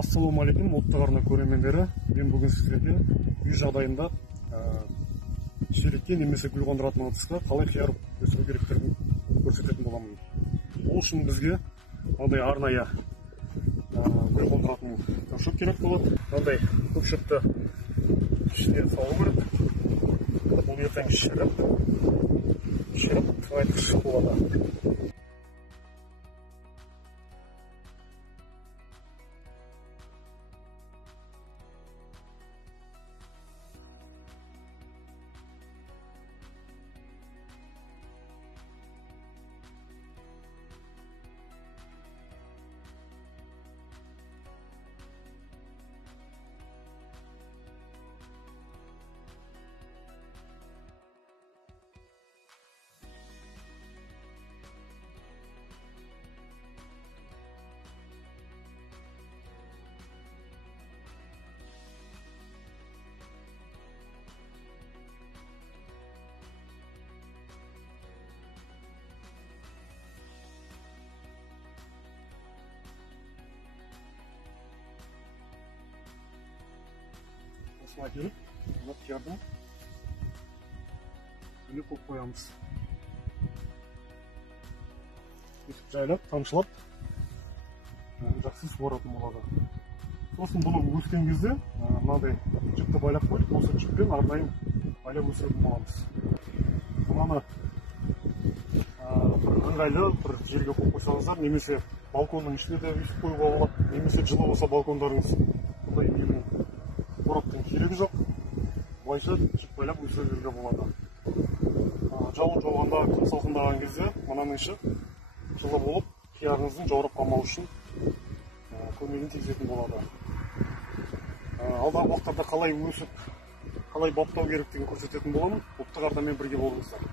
Ассалаумағалейкум, ұлттық арна көрермендері. Мен бүгін сіздерге үй жағдайында шелекке немесе гүл қондыратын ыдысқа қалай қияр өсіру керектігін көрсететін боламын. Ол үшін бізге мынандай арнайы гүл қондыратын көпшік керек болады. Мынандай көпшікті ішіне салу керек. Бұл ертең шіріп тыңайтқыш болады. Осылай келіп, қиярдың үні көп қоямыз. Өсіп жайлап, тамшылап, жақсы суаратын болады. Сосын бұны өскен кезде, мынандай жіпті байлап қойып, осы жіппен арнайы байлап өсіретін боламыз. Мынаны ыңғайлы бір жерге қойып қойсаңыздар, немесе балконның ішіне де өсіп қоюға болады, немесе жылы болса балкондарыңыз бұндай үйдің қораптың керегі жоқ, былайша жіп байлап өсіруге болады. Жауын жауғанда, күн салқындаған кезде мынаның іші жылы болып, қиярыңыздың жаурап қалмауы үшін көмегін тигізетін болады. Алдағы уақыттарда қалай өсіп, қалай баптау керектігін көрсететін боламын. Ұлттық арнамен бірге болыңыздар.